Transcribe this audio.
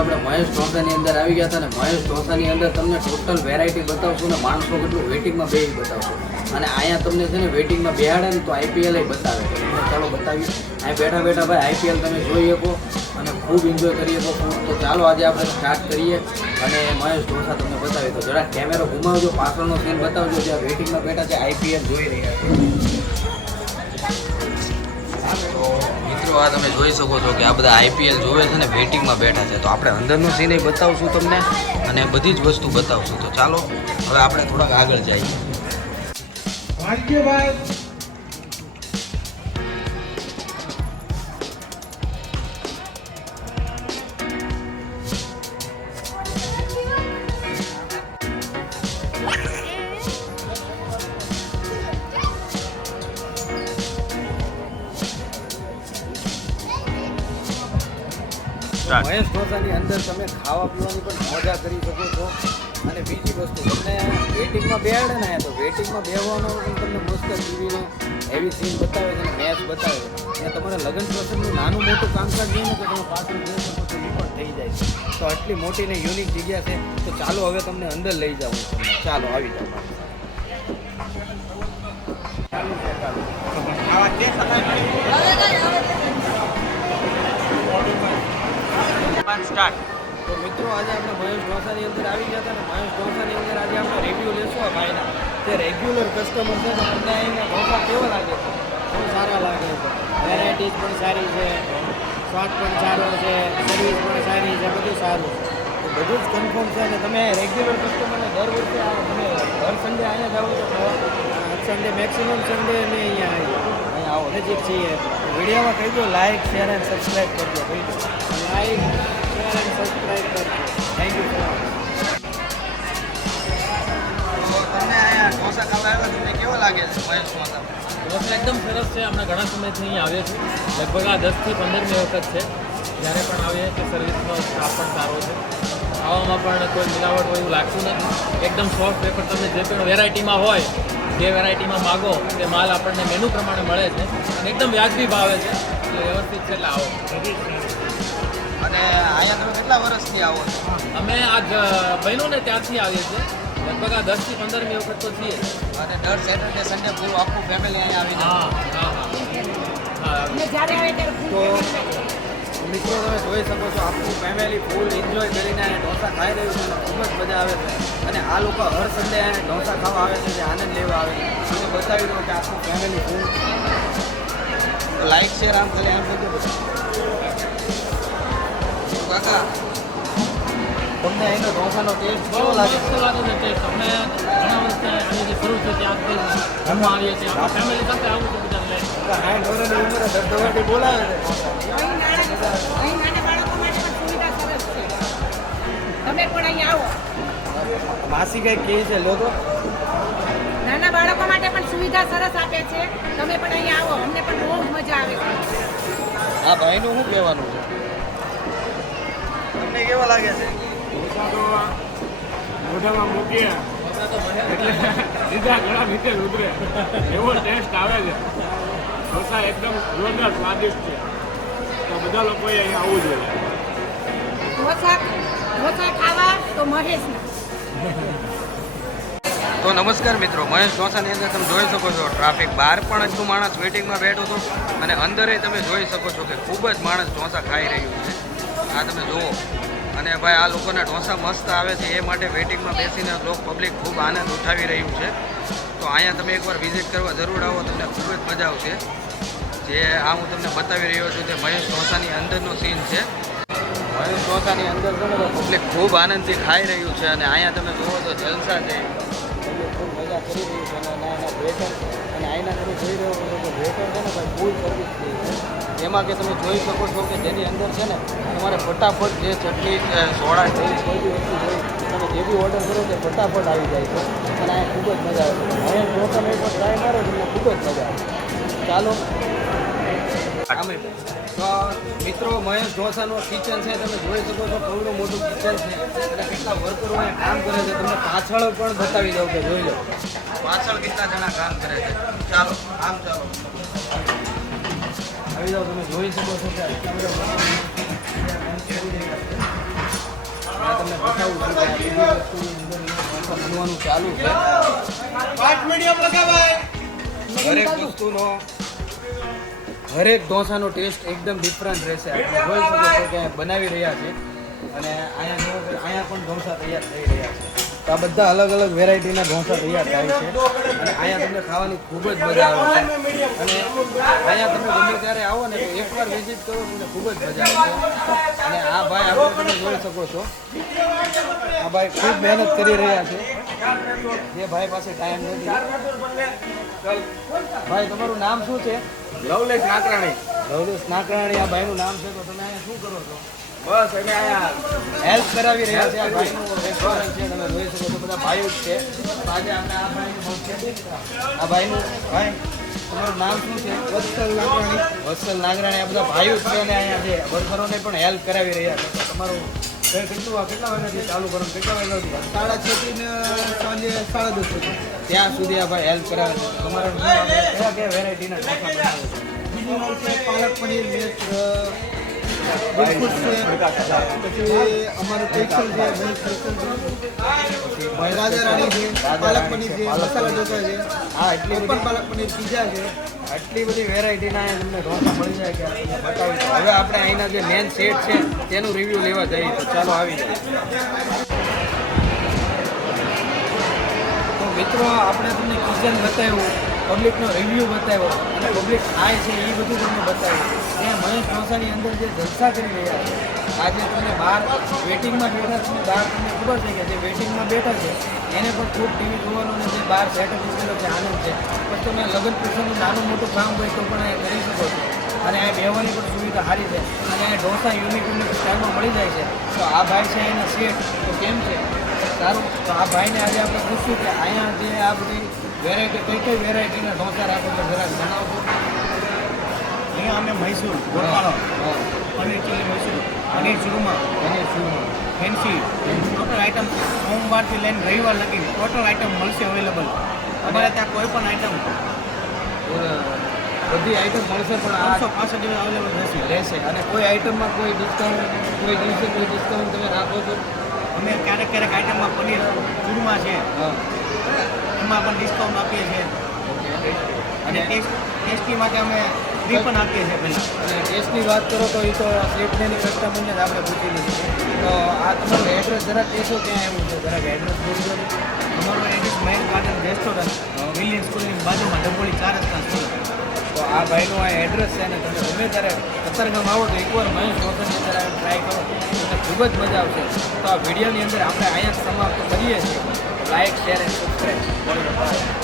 આપણે મહેશ ઢોસાની અંદર આવી ગયા હતા ને મહેશ ઢોસાની અંદર તમને ટોટલ વેરાયટી બતાવશું ને માણસો કેટલું વેઇટિંગમાં બે બતાવશું અને અહીંયા તમને છે ને વેઇટિંગમાં બેહાડે ને તો આઈપીએલ બતાવે તો તમને ચાલો બતાવી અહીં બેઠા બેઠા ભાઈ આઈપીએલ તમે જોઈ શકો અને ખૂબ એન્જોય કરી શકો તો ચાલો આજે આપણે સ્ટાર્ટ કરીએ અને મહેશ ઢોસા તમને બતાવીએ તો જરા કેમેરો ઘુમાવજો પાછળનો સીન બતાવજો જ્યાં વેઇટિંગમાં બેઠા છે આઈપીએલ જોઈ રહ્યા છે. મિત્રો આ તમે જોઈ શકો છો કે આ બધા આઈપીએલ જોવે છે ને વેઇટિંગમાં બેઠા છે તો આપણે અંદરનું સીન બતાવશું તમને અને બધી જ વસ્તુ બતાવશું તો ચાલો હવે આપણે થોડાક આગળ જઈએ. મહેશ ઢોસાની અંદર તમે ખાવા પીવાની પણ મજા કરી શકો છો અને બીજી વસ્તુ તમને વેઇટિંગમાં બેહાડે ને તો વેઇટિંગમાં બેહવાનો પણ તમને મસ્ત ટીવીનો હેવી સીન બતાવે છે અને મેચ બતાવે અને તમારે લગ્ન પ્રસંગનું નાનું મોટું કામકાજ જોઈએ ને તો તમે પાછળ જોઈ શકો છો એ પણ થઈ જાય છે. તો આટલી મોટી ને યુનિક જગ્યા છે તો ચાલો હવે તમને અંદર લઈ જાઉં તમને ચાલો આવી જાઓ. સ્ટાર્ટ. તો મિત્રો આજે આપણે મહેશ ઢોસાની અંદર આવી ગયા હતા ને મહેશ ઢોસાની અંદર આજે આપણે રિવ્યૂ લેશું આ ભાઈના તે રેગ્યુલર કસ્ટમર છે તો તમને અહીંયા ઢોસા કેવો લાગે છે? બહુ સારા લાગે છે. વેરાયટીઝ પણ સારી છે, સ્વાદ પણ સારો છે, સર્વિસ પણ સારી છે, બધું સારું છે. તો બધું જ કન્ફર્મ છે અને તમે રેગ્યુલર કસ્ટમરને દર વર્ષે તમે દર સન્ડે અહીંયા જાઓ છો સન્ડે મેક્સિમમ સન્ડે અમે અહીંયા આવો નજીક છીએ. વિડીયોમાં કહી દો લાઇક શેર એન્ડ સબસ્ક્રાઈબ કરજો ભાઈ. લાઈક શેર એન્ડ સબસ્ક્રાઈબ કરજો. Thank you so much. તમને અહીંયા ઢોસા ખાવા આવ્યા તમને કેવો લાગે છે મહેશ ઢોસા? ઢોસા એકદમ સરસ છે. અમે ઘણા સમયથી અહીંયા આવીએ છીએ. લગભગ આ 10થી 15મી વખત છે. જ્યારે પણ આવીએ કે સર્વિસનો સ્ટાફ પણ સારો છે. ખાવામાં પણ કોઈ મિલાવટ હોય એવું લાગતું નથી. એકદમ સોફ્ટ પેપર તમને જે પણ વેરાયટીમાં હોય જે વેરાયટીમાં માગો તે માલ આપણને મેનુ પ્રમાણે મળે છે અને એકદમ વ્યાજબી ભાવે છે એટલે વ્યવસ્થિત છે એટલે આવો. અને અહીંયા તમે કેટલા વર્ષથી આવો છો? અમે આજ બન્યું ને ત્યારથી આવીએ છીએ. લગભગ આ 10થી 15મી વખત તો છીએ અને દર સેટરડે સન્ડે પૂરું આખું ફેમિલી અહીંયા આવી જાય. તો મિત્રો તમે જોઈ શકો છો આખું ફેમિલી ફૂલ એન્જોય કરીને અહીંયા ઢોસા ખાઈ રહ્યું છે અને ખૂબ જ મજા આવે છે અને આ લોકો હર સન્ડે અહીંયા ઢોસા ખાવા આવે છે જે આનંદ લેવા આવે છે. તમે બતાવી દો કે આખું ફેમિલી ફૂલ લાઈક શેર આમ ખાલી આમ કરજો કાકા. તમને અહીંનો ઢોસાનો ટેસ્ટ કેવો લાગે? ટેસ્ટ અમે ઘણા વર્ષથી અહીં જે શરૂ થયું ત્યાંથી ઘરમાં આવીએ છીએ. આપણા ફેમિલી સાથે આવું છું બધા લઈને. 60 વર્ષની ઉંમરે ધબધબાટી બોલાવે છે. અહીં નાના બાળકો માટે પણ સુવિધા સરસ છે. તમે પણ અહીં આવો. માસી કંઈક કહે છે લોકો નાના બાળકો માટે પણ સુવિધા સરસ આપે છે. તમે પણ અહીં આવો. અમને પણ બહુ જ મજા આવે છે. આ ભાઈનું શું કહેવાનું છે? તમને કેવો લાગે છે? મોઢામાં મૂકીએ એટલે સીધા ઘણા નીચે ઉતરે એવો ટેસ્ટ આવે છે. ઢોસા એકદમ જોરદાર સ્વાદિષ્ટ છે તો બધા લોકોએ અહીંયા આવવું જોઈએ. ઢોસા ખાવા તો મહેશના. તો નમસ્કાર મિત્રો, મહેશ ઢોસાની અંદર તમે જોઈ શકો છો ટ્રાફિક બહાર પણ એટલું માણસ વેઇટિંગમાં બેઠો હતો અને અંદરે તમે જોઈ શકો છો કે ખૂબ જ માણસ ઢોસા ખાઈ રહ્યું છે. આ તમે જુઓ અને ભાઈ આ લોકોના ઢોસા મસ્ત આવે છે એ માટે વેઇટિંગમાં બેસીને લોક પબ્લિક ખૂબ આનંદ ઉઠાવી રહ્યું છે. તો અહીંયા તમે એકવાર વિઝિટ કરવા જરૂર આવો, તમને ખૂબ જ મજા આવશે. જે આ હું તમને બતાવી રહ્યો છું તે મહેશ ઢોસાની અંદરનો સીન છે. મહેશ ઢોસાની અંદર છે ને પબ્લિક ખૂબ આનંદથી ખાઈ રહ્યું છે અને અહીંયા તમે જુઓ તો જલસા છે. ખૂબ મજા કરી રહ્યું છે અને એના વેટર અને અહીંના તમે જોઈ રહ્યો છો કે વેટર છે ને ભાઈ ફૂલ સર્વિસ થઈ છે. એમાં કે તમે જોઈ શકો છો કે જેની અંદર છે ને તમારે ફટાફટ જે ચટણી સોડા ડ્રિંક્સ કોઈ બી વસ્તુ હોય તમે જે બી ઓર્ડર કરો તે ફટાફટ આવી જાય છે અને અહીંયા ખૂબ જ મજા આવે છે. મહેશ ઢોસાનો એક ટ્રાય મારો તમને ખૂબ જ મજા આવે. ચાલો આમે તો મિત્રો મહેશ ઢોસાનો કિચન છે તમે જોઈ શકો છો કેવડું મોટું કિચન છે અને કેટલા વર્કરો અહીંયા કામ કરે છે. તમને પાછળ પણ બતાવી દઉં કે જોઈ લો પાછળ કેટલા જણા કામ કરે છે. ચાલો આમ ચાલો આવી જાઓ. તમે જોઈ શકો છો કે બતાવું છું કે આ બધી વસ્તુની અંદર ઢોસા બનવાનું ચાલુ છે. દરેક વસ્તુનો હરેક ઢોસાનો ટેસ્ટ એકદમ ડિફરન્ટ રહેશે. આપણે જોઈ શકો છો કે બનાવી રહ્યા છે અને અહીંયા પણ ઢોસા તૈયાર થઈ રહ્યા છે. તો આ બધા અલગ અલગ વેરાયટીના ઢોસા તૈયાર થાય છે અને અહીંયા તમને ખાવાની ખૂબ જ મજા આવે છે. અને અહીંયા તમે ગમે ત્યારે આવો ને તો એકવાર વિઝિટ કરો તમને ખૂબ જ મજા આવે છે. અને આ ભાઈ આપણે તમે જોઈ શકો છો, આ ભાઈ ખૂબ મહેનત કરી રહ્યા છે. જે ભાઈ પાસે ટાઈમ નથી. ભાઈ તમારું નામ શું છે? લવલેશ નાકરાણી. લવલેશ નાકરાણી આ ભાઈનું નામ છે. તો તમે અહીંયા શું કરો છો? બસ અમે અહીંયા હેલ્પ કરાવી રહ્યા છે. આ ભાઈનું રેસ્ટોરન્ટ છે, તમે જોઈ શકો છો. બધા ભાઈઓ જ છે. તો આજે આપણે આ ભાઈનું આ ભાઈનું ભાઈ તમારું નામ શું છે? વત્સલ નાગરાણી. વત્સલ નાગરાણી. આ બધા ભાઈઓ જ છે અને અહીંયા છે વર્કરોને પણ હેલ્પ કરાવી રહ્યા છે. તો તમારું કેટલા વાગ્યાથી ચાલુ કરો? કેટલા વાગ્યાથી? 6:30 ને સાંજે 10:30 સુધી. ત્યાં સુધી આ ભાઈ હેલ્પ કરાવે છે. તમારા કયા કયા વેરાયટીના ઢોસા બનાવે છે? પાલક પનીર, મિર્ચ, બિસ્કુટ છે, પછી અમારું સ્પેશિયલ છે, મિલ્ક સ્પેશિયલ છે, રાજા રાણી છે, પાલક પનીર છે, મસાલા ઢોસા છે, હા એટલી બધી પાલક પનીર પીઝા છે. આટલી બધી વેરાયટીના તમને ઢોસા મળી જાય કે તમને બતાવી. હવે આપણે અહીંના જે મેન સેટ છે તેનું રિવ્યૂ લેવા જઈએ. તો ચાલો આવી જાય. તો મિત્રો આપણે તમને કિચન બતાવ્યું, પબ્લિકનો રિવ્યૂ બતાવ્યો અને પબ્લિક ખાય છે એ બધું તમને બતાવ્યું. ત્યાં મહેશ ઢોસાની અંદર જે જલસા કરી રહ્યા છે, આજે તમને બહાર વેટિંગમાં બેઠા છે, બહાર તમને ખબર છે કે જે વેટિંગમાં બેઠા છે એને પણ ખૂબ ટીવી જોવાનો અને જે બહાર સેટઅપ મૂકેલો છે આનંદ છે. પછી તમે લગ્ન પ્રસંગનું નાનું મોટું કામ હોય તો પણ અહીંયા કરી શકો છો. અને અહીંયા બેહવાની પણ સુવિધા સારી છે અને અહીંયા ઢોસા યુનિક સ્ટાઇલમાં મળી જાય છે. તો આ ભાઈ છે એના શેઠ, તો કેમ છે? સારું. તો આ ભાઈને આજે આપણે પૂછ્યું કે અહીંયા જે આ બધી વેરાયટી કઈ વેરાયટીના ઢોસા રાખો છો જરાક જણાવજો. અહીંયા અમે મૈસૂર ગોળપાડો, paneer chilli Mysore, paneer churma, fancy total item સોમવારથી લઈને રવિવાર લગી ટોટલ આઈટમ મળશે અવેલેબલ. અમારે ત્યાં કોઈ પણ આઈટમ બધી આઈટમ મળશે પણ આ 365 દિવસ અવેલેબલ રહેશે. અને કોઈ આઈટમમાં કોઈ ડિસ્કાઉન્ટ, કોઈ દિવસે કોઈ ડિસ્કાઉન્ટ તમે રાખો છો? અમે ક્યારેક ક્યારેક આઈટમમાં પનીર ચૂરમા છે હા, એમાં પણ ડિસ્કાઉન્ટ આપીએ છીએ. અને ટેસ્ટી માટે અમે ફ્રી પણ આપીએ છીએ પહેલાં. અને ટેસ્ટની વાત કરો તો એ તો સ્ટેટની કસ્ટમરને જ આપણે પૂછી લીધી. તો આ તમારું એડ્રેસ જરાક કહેશો ક્યાં એવું છે? જરાક એડ્રેસ બોલી દો. અમારું એડ્રેસ મહેર ગાર્ડન રેસ્ટોરન્ટ, વિલિયમ સ્કૂલની બાજુમાં ડબોળી 4 રસ્તા સ્કૂલ. તો આ ભાઈનું આ એડ્રેસ છે ને તમે ગમે ત્યારે કતારગામ આવો તો એકવાર મહેશ ઢોસાની અંદર ટ્રાય કરો, તમને ખૂબ જ મજા આવશે. તો આ વિડીયોની અંદર આપણે અહીંયા સમાપ્ત કરીએ છીએ. Like, share and subscribe.